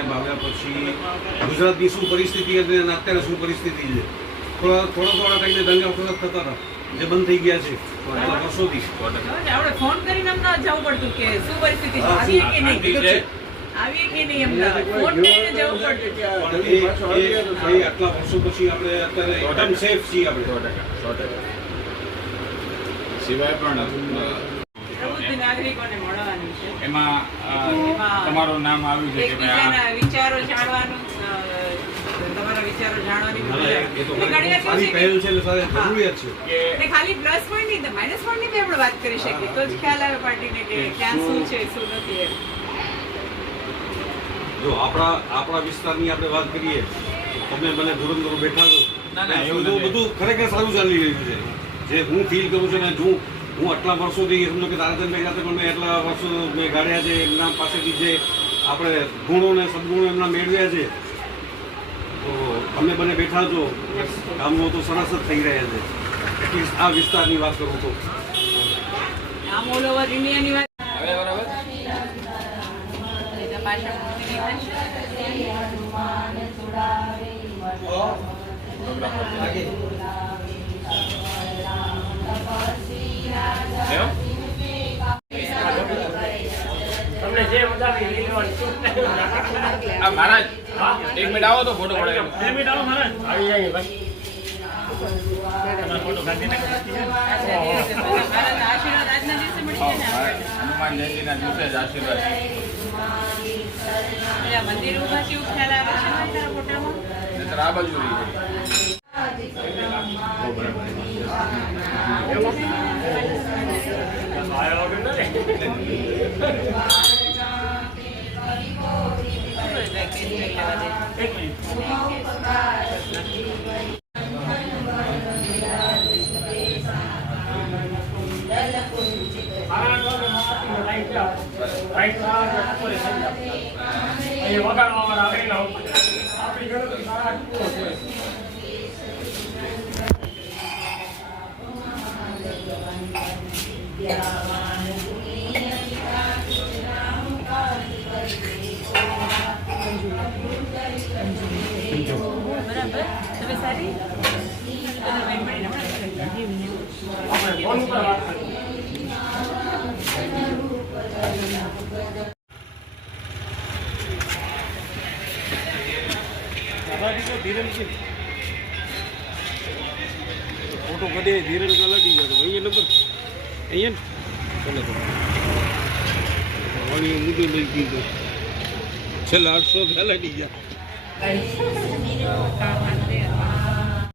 સાહેબ આવ્યા પછી ગુજરાતની શું પરિસ્થિતિ હતી અને અત્યારે શું પરિસ્થિતિ છે. થોડા ટાઈમે દંગા ફસાદ થતા હતા જે બંધ થઈ ગયા છે વર્ષોથી. આપણે ફોન કરીને અમને જવું પડતું કે શું પરિસ્થિતિ છે, આવીએ કે નહીં, આવીએ કે નહીં, અમદાવાદ ફોન કરીને જવું પડતું. આટલા વર્ષો પછી આપણે અત્યારે એકદમ સેફ છીએ આપણે. 100% સિવાય પણ પ્રબુદ્ધ નાગરિકોને મળવાનું છે. એમાં તમારું નામ આવ્યું છે કે એકબીજાના વિચારો જાણવાનું, તમારા વિચારો જાણવાની એ તો ઘણી સારી પહેલ છે ને સારી જરૂરિયાત છે. ને ખાલી પ્લસ પોઈન્ટ નહીં, માઇનસ પોઈન્ટ ની આપણે વાત કરી શકીએ તો જ ખ્યાલ આવે પાર્ટીને કે ક્યાં શું છે શું નથી એમ. જો આપણા વિસ્તારની આપણે વાત કરીએ તો તમે મને ધુરંધરો બેઠા છો, બધું ખરેખર સારું ચાલી રહ્યું છે. જે હું ફીલ કરું છું ને હું આટલા વર્ષોથી સમજો કે તારાચંદભાઈ સાથે પણ મેં એટલા વર્ષો મેં ગાળ્યા છે, એમના પાસેથી જે આપણે ગુણો ને સદગુણો એમના મેળવ્યા છે, તો તમે બને બેઠા છો કામો તો સરસ જ થઈ રહ્યા છે. એટલીસ્ટ આ વિસ્તારની વાત કરું તો આમ ઓલ ઓવર ઇન્ડિયાની વાત હવે બરાબર પાછળ તમને જે મજા આવી લઈ લેવાની. આ મહારાજ 1 મિનિટ આવો તો ફોટો પડાવી 2 મિનિટ આવો મહારાજ. આવી જાય ભાઈ. તમારો ફોટો કાઢી નાખો. આશીર્વાદ આજના દિવસે મળી જાય ને આપણને. હનુમાન જયંતિના દિવસે જ આશીર્વાદ. પેલા મંદિર ઊભા છે એવું ખ્યાલ આવે છે ને તારા ફોટામાં? નહીંતર આ બાજુ રહી આવ્યા વગર ન રહે. એક મિનિટ. બરાબર તમે સારી ફોન ઉપર વાત કરીએ. ફોટો કદે ધીરજ કલાટી જાય અહીંયા નંબર અહીંયા ને મુદ્દો લઈ દીધો છેલ્લા 800 કલાટી ગયા.